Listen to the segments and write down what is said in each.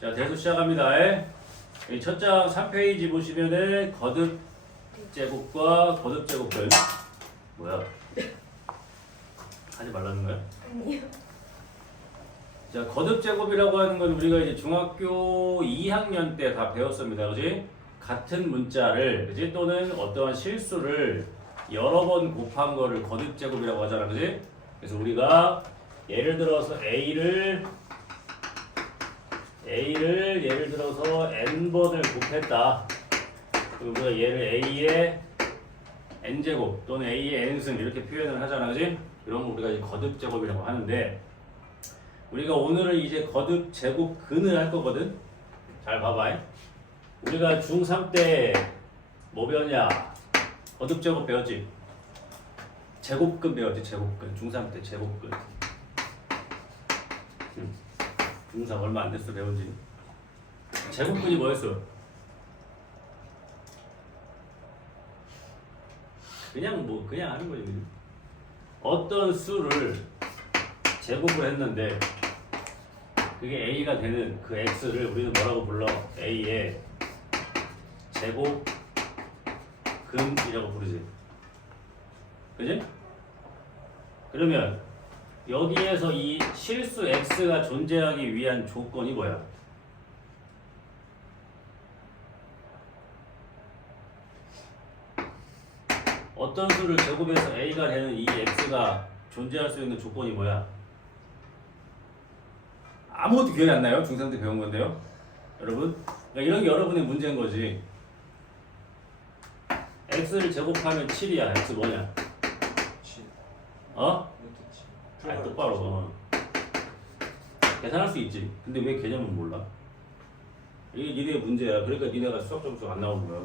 자, 대수 시작합니다. 이 첫 장 3페이지 보시면은 거듭 제곱과 거듭 제곱들 뭐야? 하지 말라는 거야? 아니요. 자, 거듭 제곱이라고 하는 건 우리가 이제 중학교 2학년 때 다 배웠습니다. 그지? 같은 문자를, 그지? 또는 어떠한 실수를 여러 번 곱한 거를 거듭 제곱이라고 하잖아. 그지? 그래서 우리가 예를 들어서 A를 예를 들어서 n번을 곱했다. 그럼 우리가 얘를 A의 n제곱 또는 A의 n승 이렇게 표현을 하잖아. 그지? 이런 거 우리가 이제 거듭 제곱이라고 하는데 우리가 오늘은 이제 거듭 제곱근을 할 거거든. 잘 봐봐. 우리가 중3 때 뭐 배웠냐? 거듭 제곱 배웠지? 제곱근 배웠지? 제곱근. 중3 때 제곱근. 중3 얼마 안 됐어 배운지. 제곱근이 뭐였어? 그냥 하는 거지. 어떤 수를 제곱을 했는데 그게 A가 되는 그 X를 우리는 뭐라고 불러? A의 제곱근이라고 부르지. 그지? 그러면 여기에서 이 실수 X가 존재하기 위한 조건이 뭐야? 어떤 수를 제곱해서 A가 되는 이 X가 존재할 수 있는 조건이 뭐야? 아무것도 기억이 안 나요? 중3 때 배운 건데요? 여러분? 그러니까 이런 게 여러분의 문제인 거지. X를 제곱하면 7이야. X 뭐냐? 7. 어? 이렇게 7. 똑바로 계산할 수 있지. 근데 왜 개념은 몰라? 이게 니네 문제야. 그러니까 니네가 수학 점수 안 나오는 거야.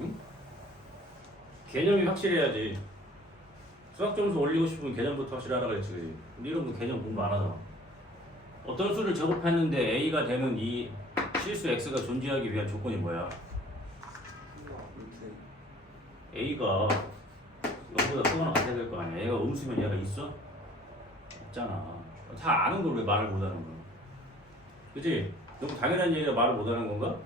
응? 개념이 확실해야지. 수학 점수 올리고 싶으면 개념부터 확실하라 그랬지. 그지? 근데 이런 거 개념 공부 안 하잖아. 어떤 수를 제곱했는데 A가 되는 이 실수 X가 존재하기 위한 조건이 뭐야? A가 0보다 크거나 같아야 될 거 아니야. 얘가 음수면 얘가 있어? 없잖아. 다 아는 걸 왜 말을 못 하는 거야? 그치? 너무 당연한 얘기가 말을 못 하는 건가?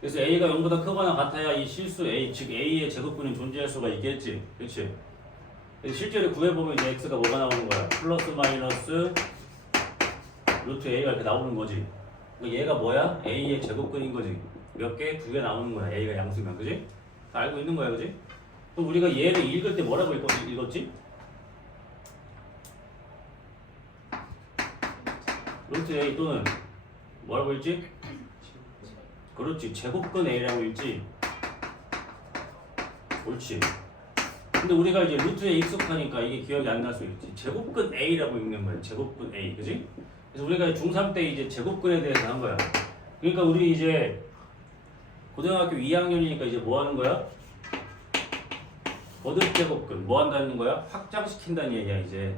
그래서 A가 0보다 크거나 같아야 이 실수 A, 즉 A의 제곱근이 존재할 수가 있겠지. 그치? 실제로 구해보면 이제 X가 뭐가 나오는 거야? 플러스 마이너스 루트 A가 이렇게 나오는 거지. 얘가 뭐야? A의 제곱근인 거지. 몇 개? 2개 나오는 거야. A가 양수면. 그지? 다 알고 있는 거야. 그지? 그럼 우리가 얘를 읽을 때 뭐라고 읽었지? 루트 A 또는 뭐라고 읽지? 그렇지. 제곱근 A라고 읽지. 옳지. 근데 우리가 이제 루트에 익숙하니까 이게 기억이 안 날 수 있지. 제곱근 A라고 읽는 거야. 제곱근 A. 그지? 그래서 우리가 중3 때 이제 제곱근에 대해서 한 거야. 그러니까 우리 이제 고등학교 2학년이니까 이제 뭐 하는 거야? 거듭 제곱근. 뭐 한다는 거야? 확장시킨다는 얘기야, 이제.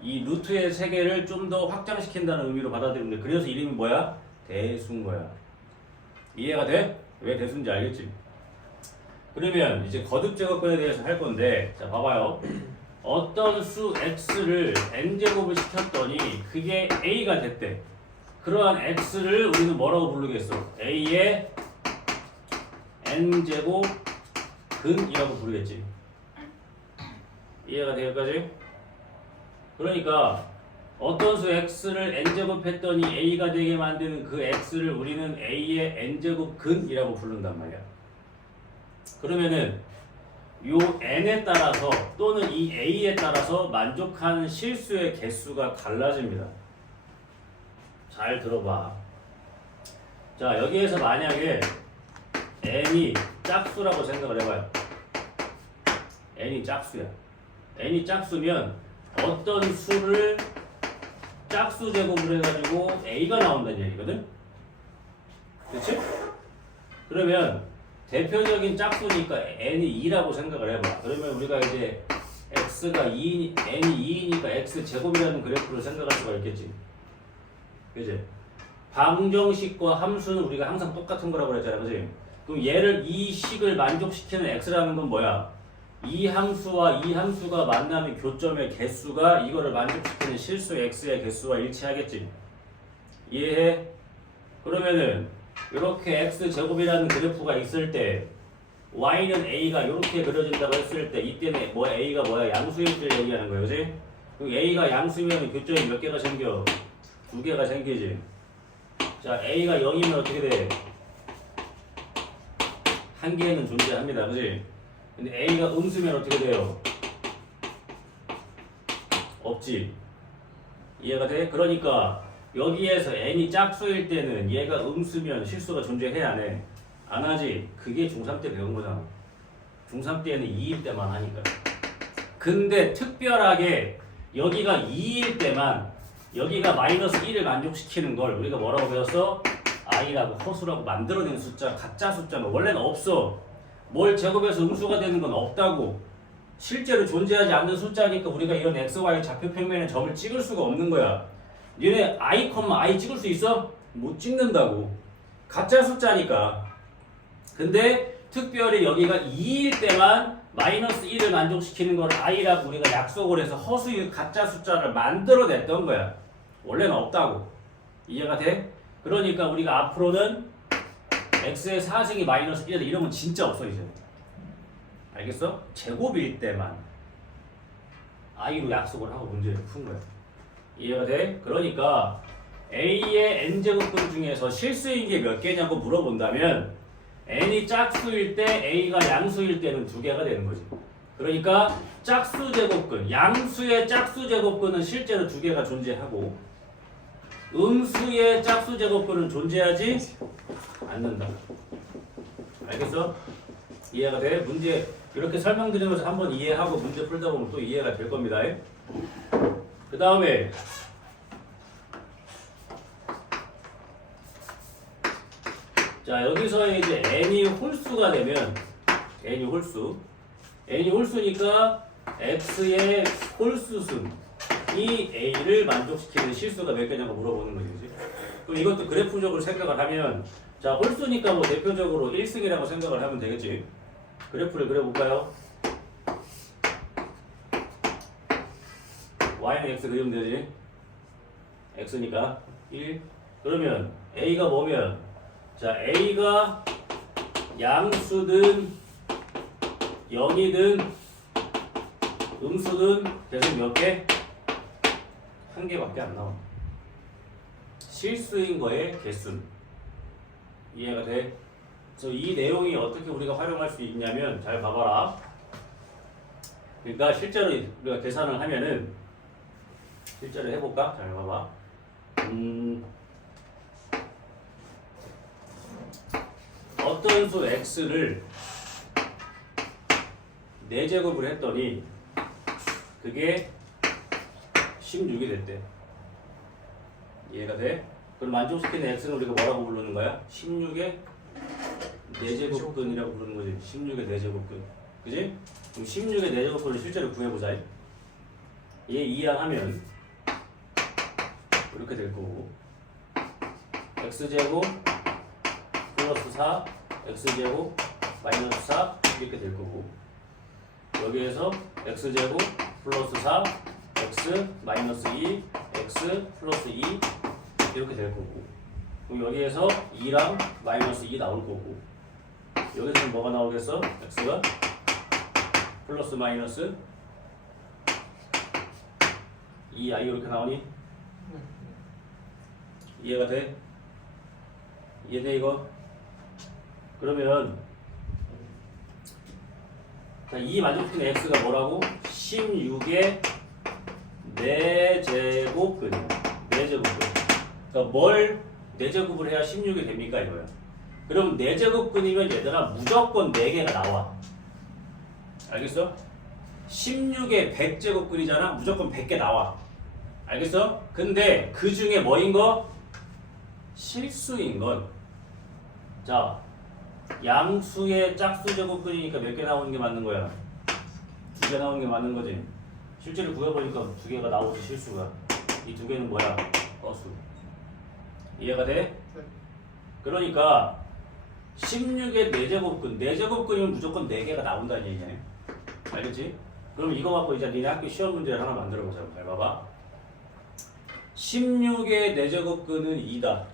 이 루트의 세계를 좀 더 확장시킨다는 의미로 받아들이는데 그래서 이름이 뭐야? 대수인 거야. 이해가 돼? 왜 대수인지 알겠지? 그러면 이제 거듭 제곱근에 대해서 할 건데 자 봐봐요. 어떤 수 x를 n제곱을 시켰더니 그게 a가 됐대. 그러한 x를 우리는 뭐라고 부르겠어? a의 n제곱 근이라고 부르겠지. 이해가 돼 여기까지? 그러니까 어떤 수 x를 n제곱 했더니 a가 되게 만드는 그 x를 우리는 a의 n제곱 근이라고 부른단 말이야. 그러면은 요 n에 따라서 또는 이 a에 따라서 만족하는 실수의 개수가 달라집니다. 잘 들어봐. 자 여기에서 만약에 n이 짝수라고 생각을 해봐요. n이 짝수야. n이 짝수면 어떤 수를 짝수 제곱을 해가지고 a가 나온다는 얘기거든. 그치? 그러면 대표적인 짝수니까 n이 2라고 생각을 해봐. 그러면 우리가 이제 x가 2, n이 2이니까 x 제곱이라는 그래프를 생각할 수가 있겠지. 그치? 방정식과 함수는 우리가 항상 똑같은 거라고 그랬잖아. 그치? 그럼 얘를 이 식을 만족시키는 x라는 건 뭐야? 이 함수와 이 함수가 만나는 교점의 개수가 이거를 만족시키는 실수 x의 개수와 일치하겠지. 이해해? 그러면은 이렇게 x제곱이라는 그래프가 있을 때 y는 a가 이렇게 그려진다고 했을 때 이때는 뭐 a가 뭐야? 양수일지를 얘기하는 거예요. 그지? 그럼 a가 양수면 교점이 몇 개가 생겨? 2개가 생기지. 자, a가 0이면 어떻게 돼? 한 개는 존재합니다. 그지? 근데 a가 음수면 어떻게 돼요? 없지. 이해가 돼? 그러니까 여기에서 n이 짝수일 때는 얘가 음수면 실수가 존재해야 안 해? 안 하지. 그게 중3 때 배운 거잖아. 중3 때는 2일 때만 하니까. 근데 특별하게 여기가 2일 때만 여기가 마이너스 1을 만족시키는 걸 우리가 뭐라고 배웠어? i라고 허수라고 만들어낸 숫자, 가짜 숫자는 원래는 없어. 뭘 제곱해서 음수가 되는 건 없다고. 실제로 존재하지 않는 숫자니까 우리가 이런 x, y 좌표 평면에 점을 찍을 수가 없는 거야. 니네 i, i 찍을 수 있어? 못 찍는다고. 가짜 숫자니까. 근데 특별히 여기가 2일 때만 마이너스 1을 만족시키는 걸 i라고 우리가 약속을 해서 허수의 가짜 숫자를 만들어냈던 거야. 원래는 없다고. 이해가 돼? 그러니까 우리가 앞으로는 x의 4승이 마이너스 1이다 이런 건 진짜 없어 이제. 알겠어? 제곱일 때만 i로 약속을 하고 문제를 푼 거야. 이해가 돼? 그러니까 a의 n제곱근 중에서 실수인 게 몇 개냐고 물어본다면 n이 짝수일 때 a가 양수일 때는 2개가 되는 거지. 그러니까 짝수 제곱근, 양수의 짝수 제곱근은 실제로 2개가 존재하고 음수의 짝수 제곱근은 존재하지 않는다. 알겠어? 이해가 돼? 문제 이렇게 설명드리면서 한번 이해하고 문제 풀다 보면 또 이해가 될 겁니다. 그 다음에 자 여기서 이제 n이 홀수가 되면 n이 홀수니까 x의 홀수순이 a를 만족시키는 실수가 몇 개냐고 물어보는 거지. 그치? 그럼 이것도 그래프적으로 생각을 하면 자 홀수니까 뭐 대표적으로 1승이라고 생각을 하면 되겠지. 그래프를 그려볼까요? y는 x 그리면 되지. x니까 1. 그러면 a가 뭐면 자 a가 양수든 0이든 음수든 계속 몇 개? 한 개밖에 안 나와. 실수인 거의 개수. 이해가 돼? 그래서 이 내용이 어떻게 우리가 활용할 수 있냐면 잘 봐봐라. 그러니까 실제로 우리가 계산을 하면은 실제로 해볼까? 잘 봐봐. 어떤 수 x를 4제곱을 했더니 그게 16이 됐대. 이해가 돼? 그럼 만족시키는 x는 우리가 뭐라고 부르는 거야? 16의 4제곱근이라고 부르는 거지. 16의 4제곱근. 그지? 그럼 16의 4제곱근을 실제로 구해보자. 얘 이항하면 이렇게 될 거고 x제곱 플러스 4 x제곱 마이너스 4 이렇게 될 거고 여기에서 x제곱 플러스 4 x 마이너스 2 x 플러스 2 이렇게 될 거고 그럼 여기에서 2랑 마이너스 2 나올 거고 여기서는 뭐가 나오겠어? x가 플러스 마이너스 2i 이렇게 나오니? 이해가 돼? 이해돼 이거? 그러면 자, 이 만족시키는 x가 뭐라고? 16의 4제곱근이야. 4제곱근. 그러니까 뭘 4제곱을 해야 16이 됩니까 이거야. 그럼 4제곱근이면 얘들아 무조건 4개가 나와. 알겠어? 16의 100제곱근이잖아. 무조건 100개 나와. 알겠어? 근데 그 중에 뭐인 거? 실수인 건 자 양수의 짝수 제곱근이니까 몇 개 나오는 게 맞는 거야? 2개 나오는 게 맞는 거지. 실제로 구해보니까 2개가 나오지 실수가. 이 2개는 뭐야? 허수. 이해가 돼? 네. 그러니까 16의 4제곱근 4제곱근이면 무조건 4개가 나온다는 얘기네. 알겠지? 그럼 이거 갖고 이제 니네 학교 시험 문제를 하나 만들어 보자. 잘 봐봐. 16의 4제곱근은 2다.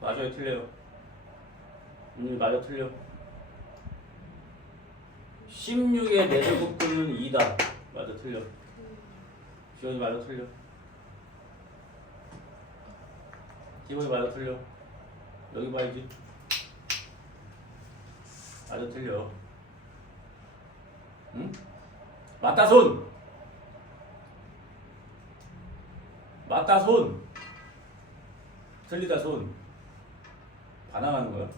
맞아요, 틀려요? 맞아, 틀려. 16의 4제곱근은 2다. 맞아, 틀려. 지원이 맞아, 틀려. 기본이 맞아, 틀려. 여기 봐야지. 맞아, 틀려. 응? 맞다, 손! 맞다, 손! 틀리다, 손. 반항하는 거야.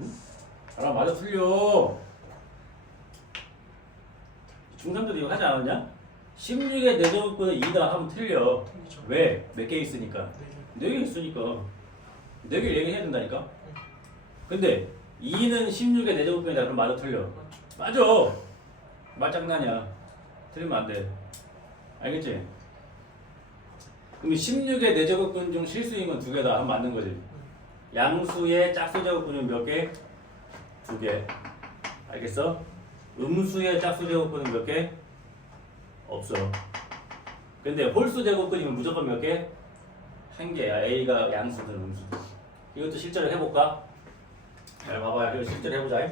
응? 아, 맞아, 틀려. 중3들이 이거 하지 않았냐? 16의 4제곱근은 2다 하면 틀려. 틀리죠. 왜? 몇 개 있으니까. 네 4개 있으니까. 4개 얘기해야 된다니까? 근데 2는 16의 4제곱근이다. 그럼 맞아, 틀려. 맞아. 말장난이야. 틀리면 안 돼. 알겠지? 그럼 16의 4제곱근 중 실수인 건 2개다 하면 맞는 거지. 양수의 짝수 제곱근은 몇 개? 2개. 알겠어? 음수의 짝수 제곱근은 몇 개? 없어. 근데 홀수 제곱근이면 무조건 몇 개? 1개야. A가 양수든 음수든. 이것도 실제로 해볼까? 잘 봐봐요. 이거 실제로 해보자.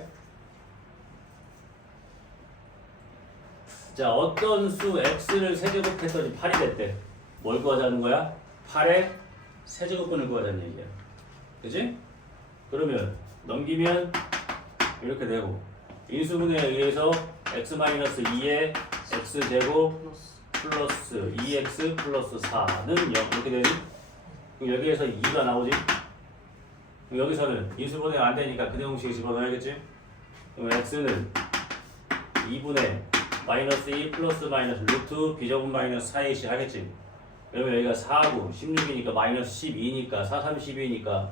자, 어떤 수 x를 세제곱했더니 8이 됐대. 뭘 구하자는 거야? 8의 세제곱근을 구하자는 얘기야. 그지? 그러면 넘기면 이렇게 되고 인수분해에 의해서 x-2의 x제곱 플러스 2x 플러스 4는 0 이렇게 되니? 그럼 여기에서 2가 나오지? 그럼 여기서는 인수분해가 안 되니까 그 공식을 집어넣어야겠지? 그럼 x는 2분의 마이너스 2 플러스 마이너스 루트 b제곱 마이너스 4ac 하겠지? 그러면 여기가 4고 16이니까 마이너스 12니까 4, 3, 12니까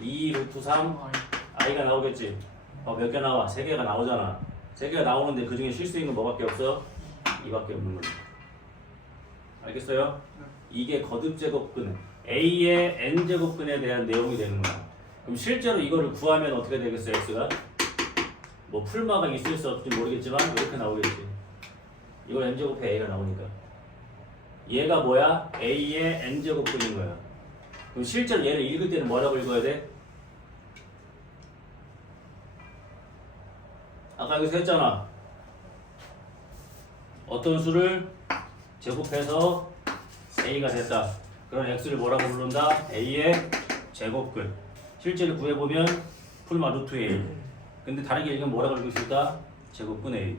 2 루트 3 i가 나오겠지? 몇 개 나와? 3개가 나오잖아. 3개가 나오는데 그 중에 실수인 건 뭐밖에 없어? 2밖에 없는 거지. 알겠어요? 이게 거듭제곱근 A의 n제곱근에 대한 내용이 되는 거야. 그럼 실제로 이거를 구하면 어떻게 되겠어요? x가? 뭐 풀마가 있을 수 없을지 모르겠지만 이렇게 나오겠지. 이걸 n제곱해 a가 나오니까. 얘가 뭐야? A의 n제곱근인 거야. 그럼 실제로 얘를 읽을 때는 뭐라고 읽어야 돼? 아까 여기서 했잖아. 어떤 수를 제곱해서 A가 됐다. 그런 X를 뭐라고 부른다? A의 제곱근. 실제로 구해보면 풀마 루트 A. 근데 다르게 읽으면 뭐라고 읽을 수 있다? 제곱근 A.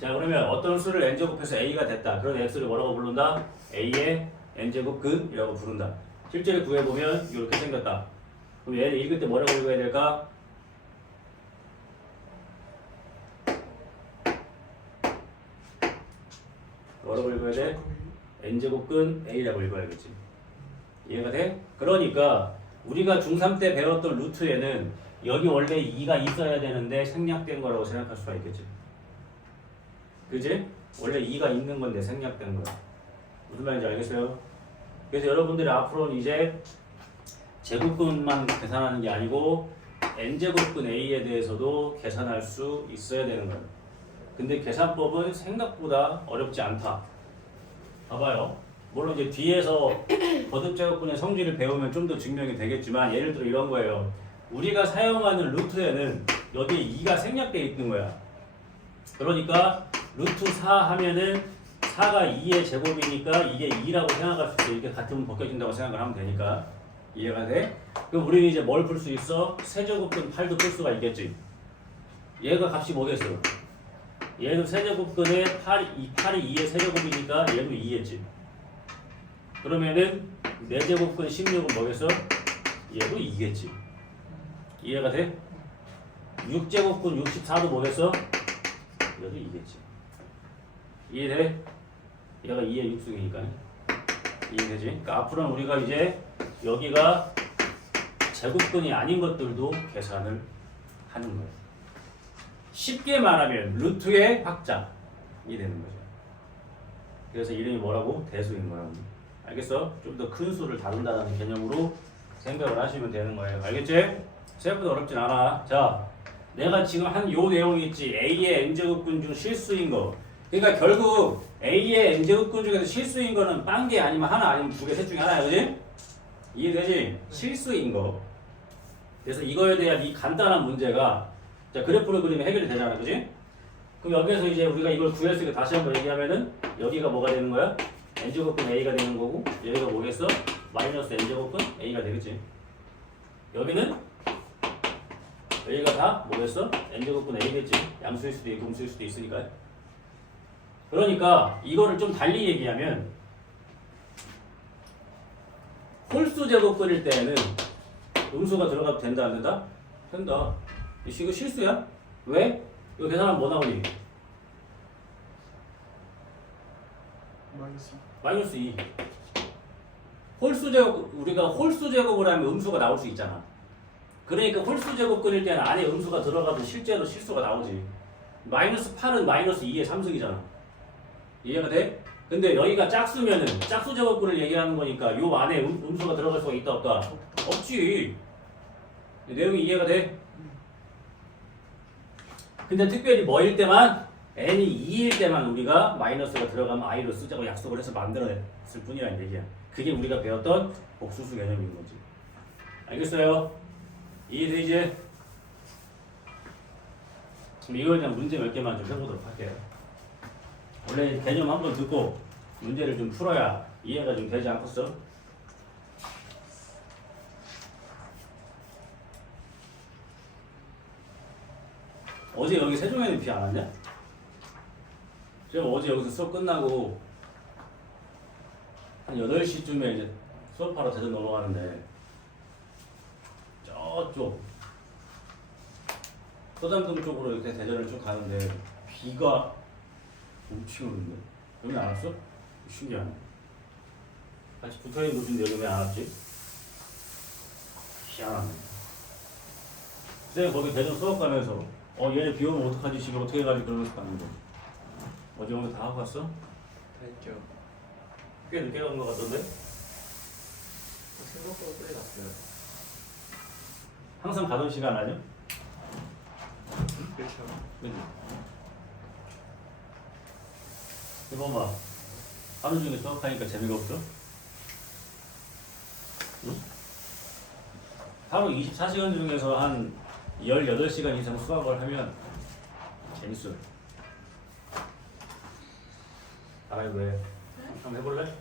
자, 그러면 어떤 수를 n제곱해서 A가 됐다. 그런 X를 뭐라고 부른다? A의 n제곱근이라고 부른다. 실제로 구해보면 이렇게 생겼다. 그럼 얘를 읽을 때 뭐라고 읽어야 될까? 뭐라고 읽어야 돼? n제곱근 A라고 읽어야겠지. 이해가 돼? 그러니까 우리가 중3 때 배웠던 루트에는 여기 원래 2가 있어야 되는데 생략된 거라고 생각할 수가 있겠지. 그지? 원래 2가 있는 건데 생략된 거야. 무슨 말인지 알겠어요? 그래서 여러분들이 앞으로는 이제 제곱근만 계산하는 게 아니고 n제곱근 A에 대해서도 계산할 수 있어야 되는 거예요. 근데 계산법은 생각보다 어렵지 않다. 봐봐요. 물론 이제 뒤에서 거듭제곱근의 성질을 배우면 좀 더 증명이 되겠지만 예를 들어 이런 거예요. 우리가 사용하는 루트에는 여기에 2가 생략되어 있는 거야. 그러니까 루트 4 하면은 4가 2의 제곱이니까 이게 2라고 생각할 수 있어. 이렇게 같으면 벗겨진다고 생각을 하면 되니까. 이해가 돼? 그럼 우리는 이제 뭘 풀 수 있어? 세제곱근 8도 풀 수가 있겠지. 얘가 값이 뭐겠어? 얘도 세제곱근에 8이 2의 세제곱이니까 얘도 2겠지. 그러면은 4제곱근 16은 뭐겠어? 얘도 2겠지. 이해가 돼? 6제곱근 64도 뭐겠어? 얘도 2겠지. 이해돼? 얘가 2의 육승이니까. 이해되지? 그러니까 앞으로는 우리가 이제 여기가 제곱근이 아닌 것들도 계산을 하는 거예요. 쉽게 말하면 루트의 확장이 되는 거죠. 그래서 이름이 뭐라고? 대수인 거라고. 알겠어? 좀 더 큰 수를 다룬다는 개념으로 생각을 하시면 되는 거예요. 알겠지? 생각보다 어렵진 않아. 자, 내가 지금 한 요 내용이 있지. A의 n제곱근 중 실수인 거. 그러니까 결국 A의 n제곱근 중에서 실수인 거는 빤 개 아니면 하나 아니면 두 개 셋 중에 하나야, 그지? 이해되지? 실수인 거. 그래서 이거에 대한 이 간단한 문제가 자 그래프를 그리면 해결이 되잖아, 그지? 그럼 여기에서 이제 우리가 이걸 구했으니까 다시 한번 얘기하면은 여기가 뭐가 되는 거야? n제곱근 A가 되는 거고 여기가 뭐겠어? 마이너스 n제곱근 A가 되겠지. 여기는 여기가 다 뭐겠어? n제곱근 A겠지. 양수일 수도 있고 음수일 수도 있으니까. 그러니까 이거를 좀 달리 얘기하면 홀수 제곱근일 때는 음수가 들어가도 된다 안 된다? 된다. 이거 실수야? 왜? 이거 계산하면 뭐 나오니? 마이너스 2. 홀수 제곱 우리가 홀수 제곱을 하면 음수가 나올 수 있잖아. 그러니까 홀수 제곱근일 때는 안에 음수가 들어가도 실제로 실수가 나오지. 마이너스 8은 마이너스 2의 3승이잖아. 이해가 돼? 근데 여기가 짝수면은 짝수 제곱근을 얘기하는 거니까 요 안에 음수가 들어갈 수가 있다 없다? 없지. 내용이 이해가 돼? 근데 특별히 뭐일 때만 n이 2일 때만 우리가 마이너스가 들어가면 i로 쓰자고 약속을 해서 만들어냈을 뿐이라는 얘기야. 그게 우리가 배웠던 복수수 개념인 거지. 알겠어요? 이해돼 이제? 그럼 이거에 대한 문제 몇 개만 좀 해보도록 할게요. 원래 개념 한번 듣고 문제를 좀 풀어야 이해가 좀 되지 않겠어? 어제 여기 세종에는 비 안 왔냐? 제가 어제 여기서 수업 끝나고 한 8시쯤에 이제 수업하러 대전 넘어가는데 저쪽 서담동 쪽으로 이렇게 대전을 쭉 가는데 비가 엄청 오는데 여기 안 왔어? 신기하네. 같이 붙어있는 곳인데 여기 왜 안 왔지? 희한하네. 쌤 거기 대전 수업 가면서 얘네 비 오면 어떡하지? 지금 어떻게 해가지고 그러면서 갔는데 어제 오늘 다 하고 갔어? 했죠. 꽤 늦게 간 것 같던데? 생각보다 빨리 났어요. 항상 가던 시간 아니야? 그렇죠. 그지? 이거 봐. 하루 종일 수업하니까 재미가 없어? 응? 하루 24시간 중에서 한 18시간 이상 수학을 하면 재밌어요. 아이 왜? 한번 해볼래?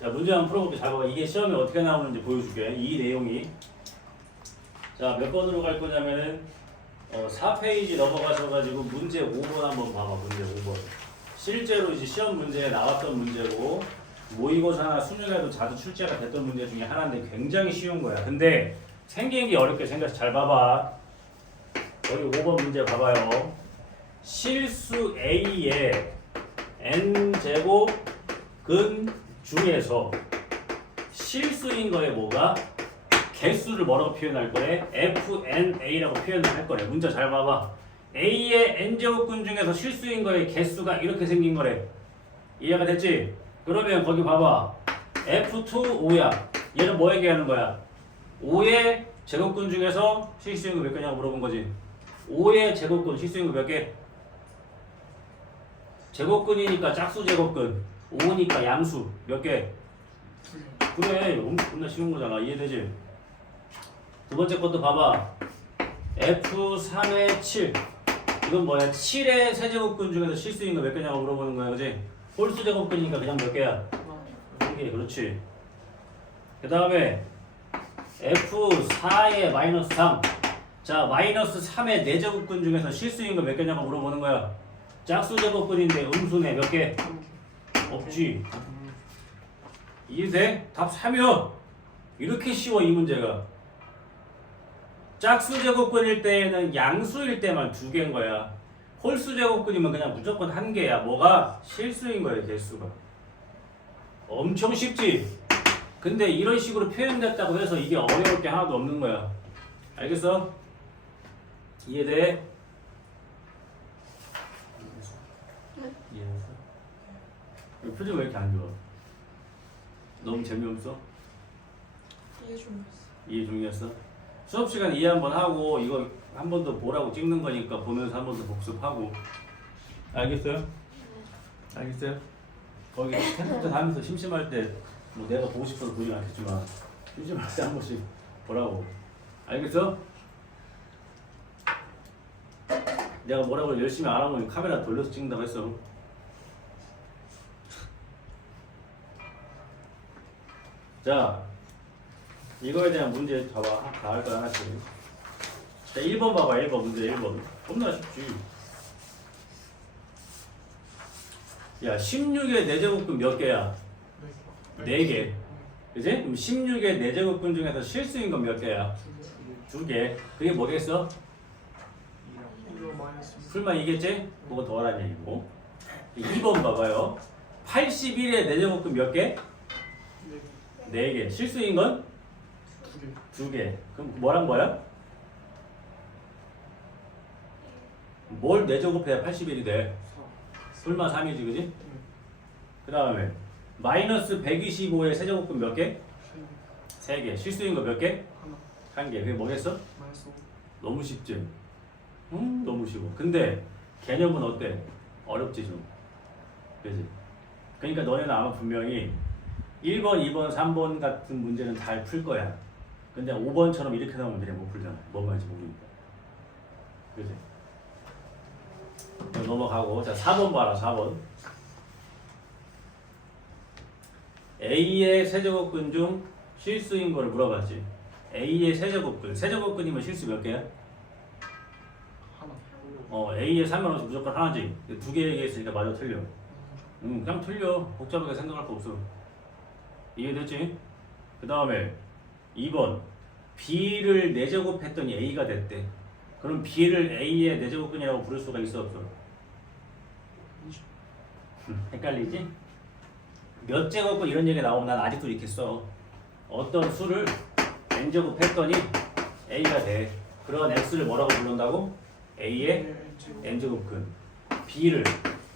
자 문제 한번 풀어볼게. 잘 봐봐. 이게 시험에 어떻게 나오는지 보여줄게. 이 내용이 자 몇 번으로 갈 거냐면은 4페이지 넘어가셔가지고 문제 5번 한번 봐봐. 문제 5번 실제로 이제 시험 문제에 나왔던 문제고 모의고사나 수능에도 자주 출제가 됐던 문제 중에 하나인데 굉장히 쉬운 거야. 근데 생긴 게 어렵게 생겨서 잘 봐봐. 여기 5번 문제 봐봐요. 실수 A의 n제곱 근 중에서 실수인 거에 뭐가? 개수를 뭐라고 표현할 거래? FNA라고 표현을 할 거래. 문제 잘 봐봐. A의 n제곱근 중에서 실수인 거에 개수가 이렇게 생긴 거래. 이해가 됐지? 그러면 거기 봐봐. F2 5야. 얘는 뭐 얘기하는 거야? 5의 제곱근 중에서 실수인 거 몇 개냐고 물어본 거지. 5의 제곱근 실수인 거 몇 개? 제곱근이니까 짝수 제곱근. 5니까 양수 몇 개? 그래 엄청 쉬운 거잖아. 이해되지? 두 번째 것도 봐봐. F3의 7 이건 뭐야? 7의 세제곱근 중에서 실수인 거 몇 개냐고 물어보는 거야. 그지? 홀수 제곱근이니까 그냥 몇 개야? 한 개. 그렇지. 그 다음에 F4의 마이너스 3 자 마이너스 3의 4제곱근 중에서 실수인 거 몇 개냐고 물어보는 거야. 짝수 제곱근인데 음수네 몇 개? 없지. 이해돼? 답 3이요. 이렇게 쉬워 이 문제가. 짝수 제곱근일 때에는 양수일 때만 2개인 거야. 홀수 제곱근이면 그냥 무조건 1개야. 뭐가? 실수인 거야 개수가. 엄청 쉽지? 근데 이런 식으로 표현됐다고 해서 이게 어려울 게 하나도 없는 거야. 알겠어? 이해돼? 네. 이해했어? 표정 왜 이렇게 안 좋아? 너무 재미없어? 이해 좀 했어. 이해 중이었어? 수업 시간 이해 한번 하고 이거 한 번 더 보라고 찍는 거니까 보면서 한 번 더 복습하고. 알겠어요? 알겠어요? 거기 테스트 하면서 심심할 때 뭐 내가 보고 싶어서 보지 않겠지만 심심할 때 한 번씩 보라고. 알겠어? 내가 뭐라고 열심히 안 하면 카메라 돌려서 찍는다고 했어. 자, 이거에 대한 문제 봐봐. 다 할 거야 하나씩. 자, 1번 봐봐. 1번 문제 1번. 겁나 쉽지. 야, 16의 4제곱근 몇 개야? 4개. 그지? 그럼 16의 4제곱근 중에서 실수인 건 몇 개야? 2개. 그게 뭐겠어? 풀만 이겠지? 그거 더하라는 얘기고. 2번 봐봐요. 81의 4제곱근 몇 개? 4개. 실수인 건? 2개. 그럼 뭐란 거야? 뭘 4제곱해야 81이 돼? 풀만 3이지, 그지? 그 다음에 마이너스 125의 세제곱근 몇 개? 3개. 실수인 거 몇 개? 1개. 그게 뭐겠어? 너무 쉽지? 너무 쉬워. 근데 개념은 어때? 어렵지 좀. 그지? 그러니까 너네는 아마 분명히 1번, 2번, 3번 같은 문제는 잘 풀 거야. 근데 5번처럼 이렇게 나오면 문제를 못 풀잖아. 뭔 말인지 모르니까. 그지? 넘어가고. 자, 4번 봐라. 4번. A의 세제곱근 중 실수인 거를 물어봤지. A의 세제곱근. 세제곱근이면 실수 몇 개야? A의 3은 무조건 하나지. 2개 얘기했으니까 맞아 틀려. 그냥 틀려. 복잡하게 생각할 거 없어. 이해됐지? 그 다음에 2번. B를 4제곱 했더니 A가 됐대. 그럼 B를 A의 4제곱근이라고 부를 수가 있어 없어? 헷갈리지? 몇 제곱근 이런 얘기 나오면 난 아직도 이렇게 써. 어떤 수를 n제곱 했더니 A가 돼. 그런 x를 뭐라고 부른다고? A의 n제곱근. B를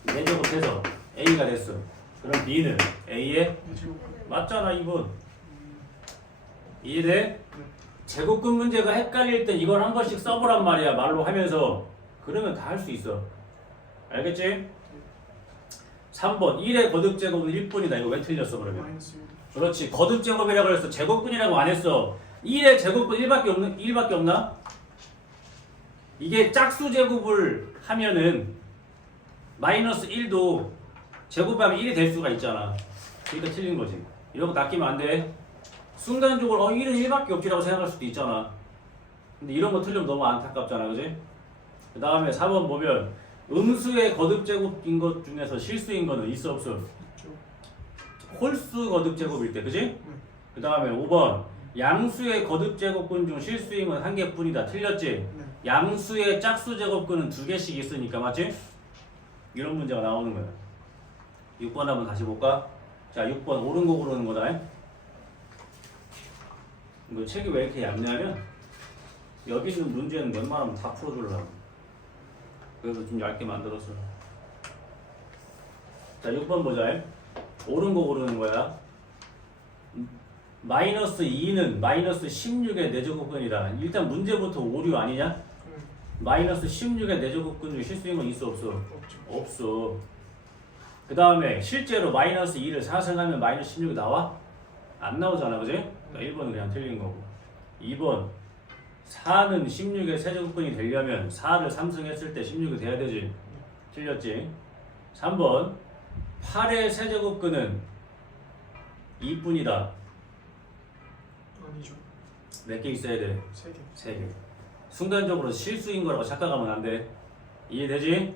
4제곱해서 A가 됐어. 그럼 B는 A의 맞잖아 2번. 이해돼? 제곱근 문제가 헷갈릴 땐 이걸 한 번씩 써보란 말이야. 말로 하면서. 그러면 다 할 수 있어. 알겠지? 3번 1의 거듭제곱은 1분이다. 이거 왜 틀렸어 그러면? 그렇지. 거듭제곱이라고 그랬어. 제곱근이라고 안 했어. 1의 제곱근 1밖에 없나? 이게 짝수 제곱을 하면은 마이너스 1도 제곱하면 1이 될 수가 있잖아. 그러니까 틀린 거지. 이런 거 낚이면 안 돼. 순간적으로 1은 1밖에 없지라고 생각할 수도 있잖아. 근데 이런 거 틀리면 너무 안타깝잖아. 그지? 그 다음에 4번 보면 음수의 거듭제곱인 것 중에서 실수인 거는 있어 없어? 홀수 거듭제곱일 때. 그지? 그 다음에 5번 양수의 거듭제곱근 중 실수인 건 1개뿐이다. 틀렸지? 양수의 짝수 제곱근은 2개씩 있으니까. 맞지? 이런 문제가 나오는 거야. 6번 한번 다시 볼까? 자, 6번 옳은 거 고르는 거다. 이거 책이 왜 이렇게 얇냐면 여기 있는 문제는 웬만하면 다 풀어주려고. 그래서 좀 얇게 만들었어. 자, 6번 보자. 옳은 거 고르는 거야. 마이너스 2는 마이너스 16의 4제곱근이다. 일단 문제부터 오류 아니냐? 마이너스 16의 4제곱근 중에 실수인 건 있어 없어? 없어. 그 다음에 실제로 마이너스 2를 사승하면 마이너스 16이 나와? 안 나오잖아. 그지? 그러니까 1번은 그냥 틀린 거고. 2번 4는 16의 세제곱근이 되려면 4를 3승했을 때 16이 돼야 되지. 틀렸지? 3번 8의 세제곱근은 2뿐이다. 아니죠. 몇 개 있어야 돼? 3개. 3개. 순간적으로 실수인 거라고 착각하면 안 돼. 이해되지?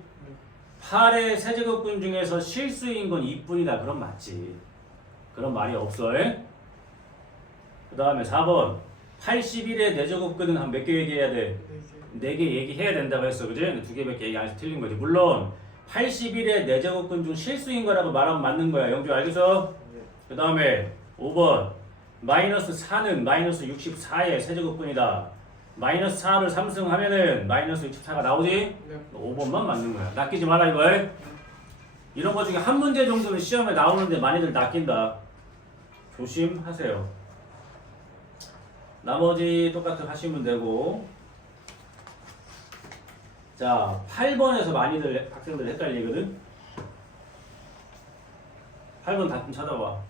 8의 세제곱근 중에서 실수인 건 2뿐이다. 그럼 맞지. 그런 말이 없어. 그 다음에 4번 81의 4제곱근은 한 몇 개 얘기해야 돼? 4개 얘기해야 된다고 했어. 그지? 2개밖에 얘기 안 해서 틀린 거지. 물론 81의 4제곱근 중 실수인 거라고 말하면 맞는 거야. 영주 알겠어? 그 다음에 5번 마이너스 4는 마이너스 64의 세제곱근이다. 마이너스 4를 3승하면은 마이너스 64가 나오지? 5번만 맞는 거야. 낚이지 마라 이거. 이런 거 중에 한 문제 정도는 시험에 나오는데 많이들 낚인다. 조심하세요. 나머지 똑같이 하시면 되고. 자, 8번에서 많이들 학생들 헷갈리거든. 8번 답 좀 찾아봐.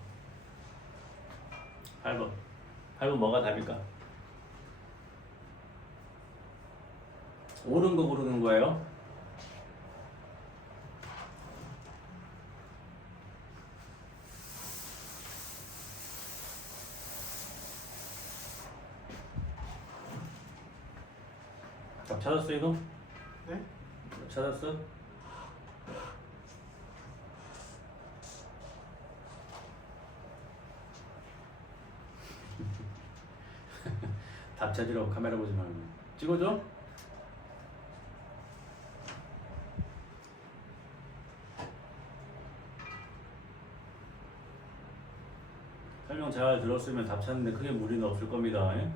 8번 뭐가 답일까? 옳은 거 고르는 거예요. 답 찾았어 이거? 네? 찾았어? 답 찾으라고 카메라 보지 말고 찍어줘? 설명 잘 들었으면 답 찾는데 크게 무리는 없을 겁니다. 예?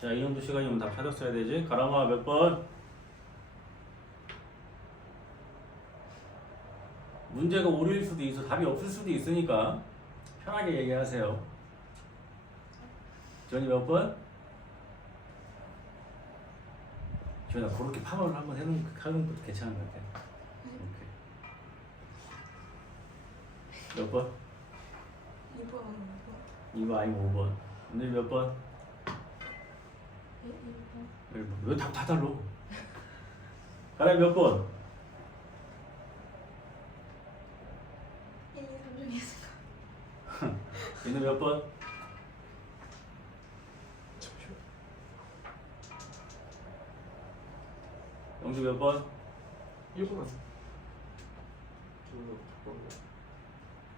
자, 이 정도 시간이면 답 찾았어야 되지? 가람아 몇 번? 문제가 오류일 수도 있어. 답이 없을 수도 있으니까 편하게 얘기하세요. 지원이 몇 번? 지원아 그렇게 파악을 한번 하는 것도 괜찮은 것 같아. 오케이. 몇 번? 2번. 2번 아니면 5번. 오늘 몇 번? 1번. 왜 답 다 달라? 가람이 몇 번? 1, 2, 3 중에 있을까? 얘는 몇 번? 잠시만. 영주 몇 번? 1번 안.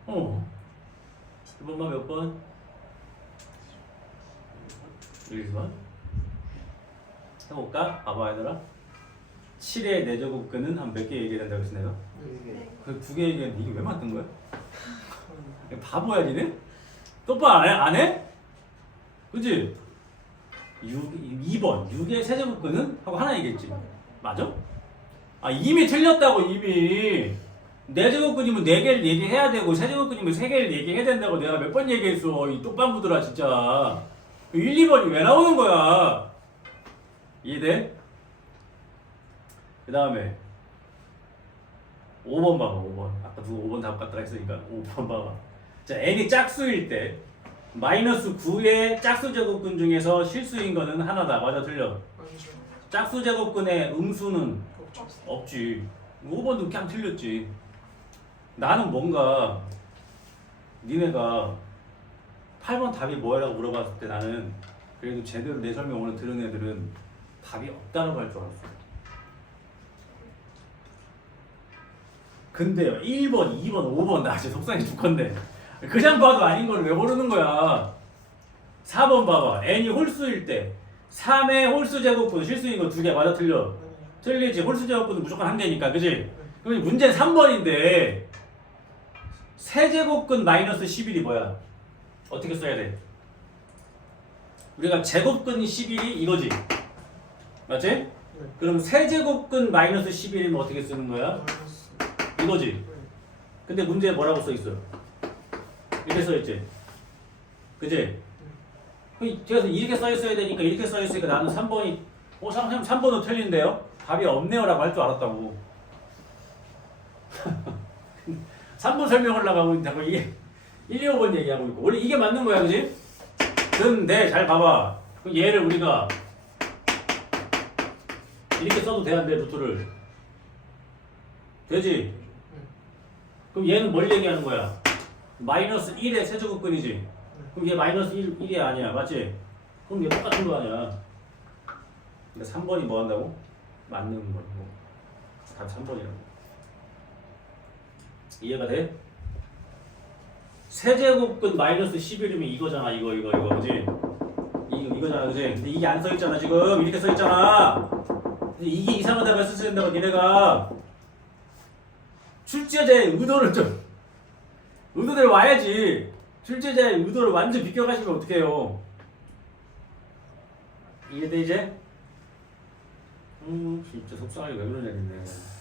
어. 1번만 몇 번? 1번. 해볼까? 봐봐 얘들아. 7의 4제곱근은 한 몇 개 얘기된다고 했어 내가? 네. 그 2개 얘기했는데 이게 왜 만든 거야? 바보야 니네? 똑바로 안 해? 그치? 2번 6의 세제곱근은? 하고 하나 얘기했지 맞아? 아 이미 틀렸다고 이미 4제곱근이면 4개를 얘기해야 되고 세제곱근이면 3개를 얘기해야 된다고 내가 몇 번 얘기했어 이 똑방구들아 진짜 1, 2번이 왜 나오는 거야 이해돼? 그 다음에 5번 봐봐 5번 아까 누구 5번 답 같다 했으니까 5번 봐봐 자 n이 짝수일 때 마이너스 9의 짝수 제곱근 중에서 실수인 거는 하나다 맞아 틀려 아니죠. 짝수 제곱근의 음수는 없죠. 없지 5번도 그냥 틀렸지 나는 뭔가 니네가 8번 답이 뭐라고 물어봤을 때 나는 그래도 제대로 내 설명 오늘 들은 애들은 답이 없다라고 할 줄 알았어 근데요 1번, 2번, 5번 나 진짜 속상해 죽겠네 그냥 봐도 아닌 걸 왜 모르는 거야 4번 봐봐 n이 홀수일 때 3의 홀수 제곱근 실수인 거 2개 맞아 틀려 아니죠. 틀리지 홀수 제곱근은 무조건 한 개니까 그지? 그럼 문제는 3번인데 세제곱근 마이너스 11이 뭐야? 어떻게 써야 돼? 우리가 제곱근이 11이 이거지 맞지? 네. 그럼 세제곱근 마이너스 11이면 어떻게 쓰는 거야? 마이너스. 이거지 네. 근데 문제에 뭐라고 써있어? 이렇게 써있지 그지? 그래서 이렇게 써있어야 되니까 이렇게 써있으니까 나는 3번이 선생님 3번은 틀린데요? 답이 없네요 라고 할 줄 알았다고 3번 설명하려고 하고 있다고 이게 1, 2, 5번 얘기하고 있고 원래 이게 맞는 거야 그지? 근데 잘 봐봐 그럼 얘를 우리가 이렇게 써도 돼안돼 루트를 되지? 그럼 얘는 뭘 얘기하는 거야? 마이너스 1의 세제곱근이지 그럼 얘 마이너스 1이 아니야 맞지? 그럼 얘 똑같은 거 아니야 그러니까 3번이 뭐 한다고? 맞는 거고 답 3번이라고 이해가 돼? 세제곱근 마이너스 11이면 이거잖아 이거 그지? 이거잖아 그지? 근데 이게 안 써있잖아 지금 이렇게 써있잖아 근데 이게 이상하다고 했어야 된다고 니네가 출제자의 의도를 좀 의도대로 와야지 출제자의 의도를 완전 비껴가시면 어떡해요 이해돼 이제? 진짜 속상하게 왜 그러냐 근데.